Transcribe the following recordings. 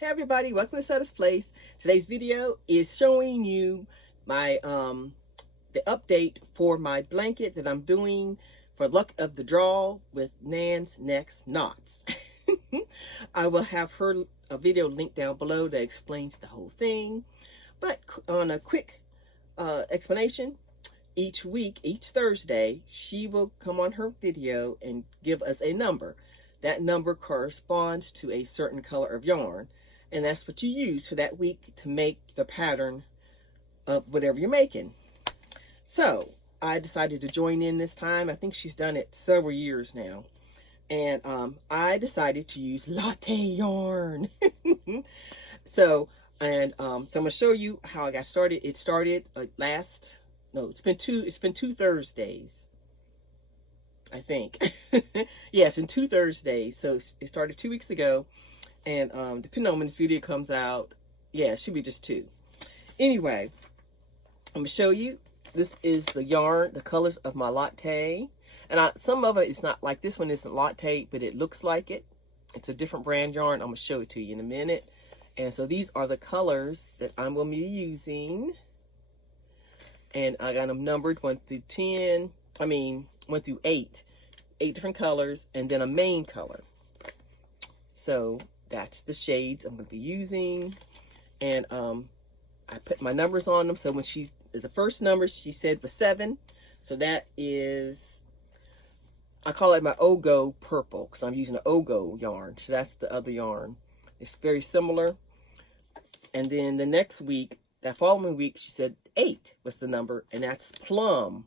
Hey everybody, welcome to Setta's Place. Today's video is showing you my the update for my blanket that I'm doing for Luck of the Draw with Nan's Next Knots. I will have a video linked down below that explains the whole thing. But on a quick explanation, each week, each Thursday, she will come on her video and give us a number. That number corresponds to a certain color of yarn. And that's what you use for that week to make the pattern of whatever you're making. So I decided to join in this time. I think she's done it several years now. And I decided to use latte yarn. So I'm going to show you how I got started. It started it's been two Thursdays, I think. Yeah, it's been 2 Thursdays. So it started 2 weeks ago. And depending on when this video comes out, yeah, it should be just 2. Anyway, I'm going to show you. This is the yarn, the colors of my latte. And some of it is not like this one isn't latte, but it looks like it. It's a different brand yarn. I'm going to show it to you in a minute. And so these are the colors that I'm going to be using. And I got them numbered 1 through 8. 8 different colors, and then a main color. So that's the shades I'm going to be using. And I put my numbers on them. So when the first number she said was 7. So that is, I call it my Ogo purple because I'm using an Ogo yarn. So that's the other yarn. It's very similar. And then the next week, that following week, she said 8 was the number, and that's plum.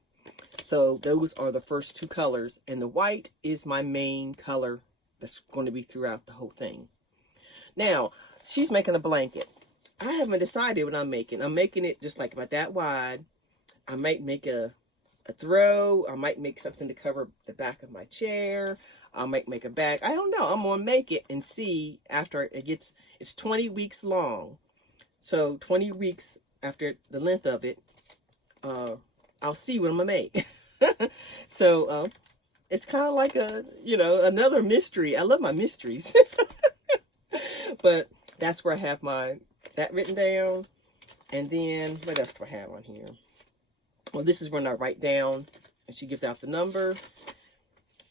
So those are the first 2 colors. And the white is my main color that's going to be throughout the whole thing. Now, she's making a blanket. I haven't decided what I'm making. I'm making it just like about that wide. I might make a throw. I might make something to cover the back of my chair. I might make a bag. I don't know. I'm going to make it and see after it's 20 weeks long. So 20 weeks after the length of it, I'll see what I'm going to make. So, it's kind of like another mystery. I love my mysteries. But that's where I have that written down. And then, what else do I have on here? Well, this is when I write down, and she gives out the number.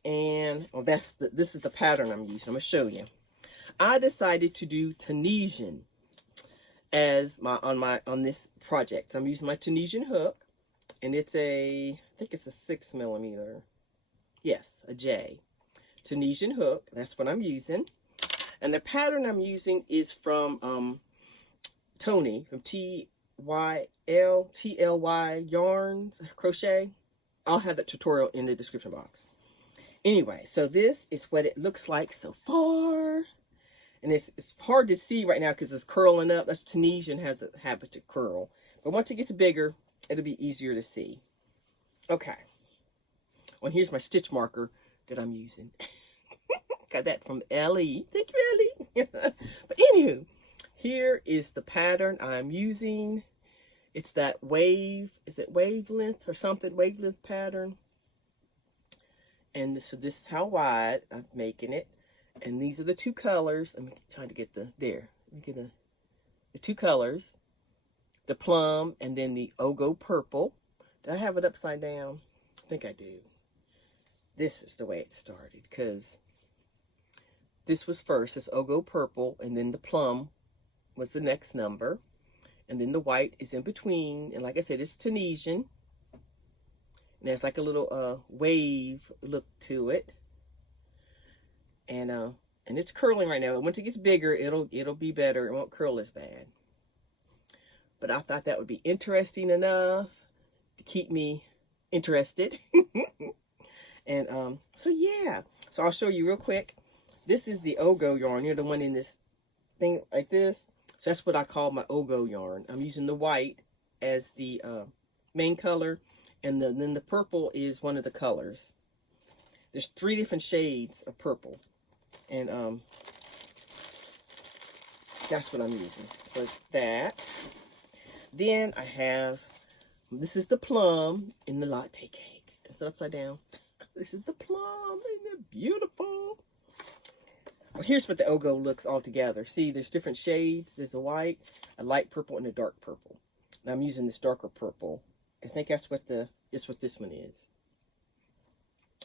And, this is the pattern I'm using. I'm going to show you. I decided to do Tunisian as on this project. So I'm using my Tunisian hook. And I think it's a 6mm. Yes, a J. Tunisian hook. That's what I'm using. And the pattern I'm using is from Tony, from TLY Yarns Crochet. I'll have that tutorial in the description box. Anyway, so this is what it looks like so far. And it's hard to see right now because it's curling up. That's Tunisian has a habit to curl. But once it gets bigger, it'll be easier to see. Okay. Well, here's my stitch marker that I'm using. Got that from Ellie. Thank you, Ellie. But anywho, here is the pattern I'm using. It's that wave. Is it wavelength or something? Wavelength pattern. And so this is how wide I'm making it. And these are the 2 colors. I'm trying to get the 2 colors. The plum and then the Ogo purple. Did I have it upside down? I think I do. This is the way it started because this was first. It's Ogo purple, and then the plum was the next number, and then the white is in between. And like I said, it's Tunisian, and there's like a little wave look to it, and it's curling right now. And once it gets bigger, it'll be better. It won't curl as bad. But I thought that would be interesting enough to keep me interested. And so yeah, so I'll show you real quick. This is the Ogo yarn. You're the one in this thing like this. So that's what I call my Ogo yarn. I'm using the white as the main color, and then the purple is one of the colors. There's 3 different shades of purple, and that's what I'm using for that. Then I have, this is the plum in the latte cake. Is it upside down? This is the plum. Isn't it beautiful? Well, here's what the Ogo looks all together. See, there's different shades. There's a white, a light purple, and a dark purple. And I'm using this darker purple. I think that's what this one is.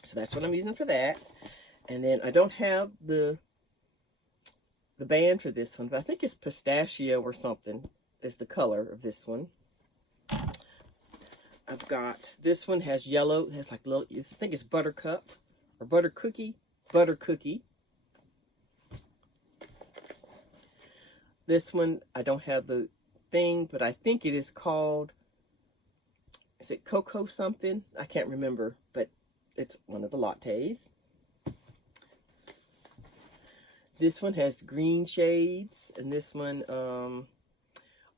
So that's what I'm using for that. And then I don't have the band for this one, but I think it's pistachio or something is the color of this one. I've got, this one has yellow, it has like little, I think it's buttercup or butter cookie. This one, I don't have the thing, but I think it is called, is it cocoa something? I can't remember, but it's one of the lattes. This one has green shades, and this one,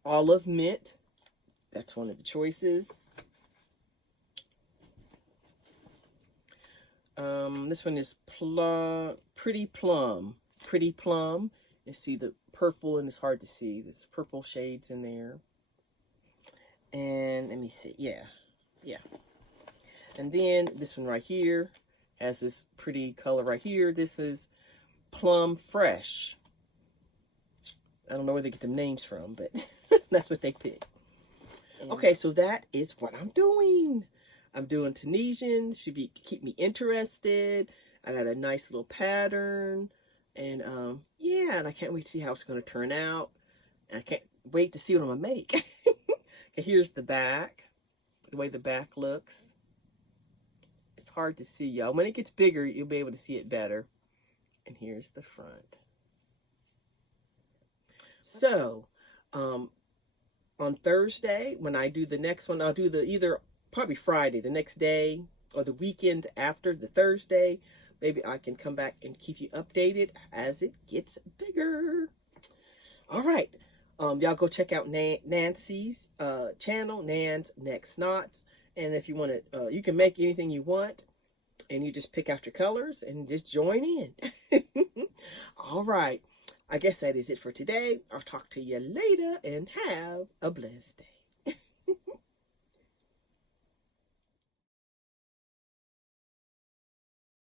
olive mint. That's one of the choices. This one is Pretty Plum. You see the purple, and it's hard to see. There's purple shades in there. And let me see. Yeah. And then this one right here has this pretty color right here. This is Plum Fresh. I don't know where they get them names from, but that's what they pick. Okay, so that is what I'm doing. I'm doing Tunisian. Should keep me interested. I got a nice little pattern. And yeah, and I can't wait to see how it's going to turn out. And I can't wait to see what I'm going to make. Okay, here's the back. The way the back looks. It's hard to see, y'all. When it gets bigger, you'll be able to see it better. And here's the front. So, on Thursday, when I do the next one, I'll do probably Friday, the next day, or the weekend after the Thursday. Maybe I can come back and keep you updated as it gets bigger. All right. Y'all go check out Nancy's channel, Nan's Next Knots. And if you want to, you can make anything you want. And you just pick out your colors and just join in. All right. I guess that is it for today. I'll talk to you later and have a blessed day.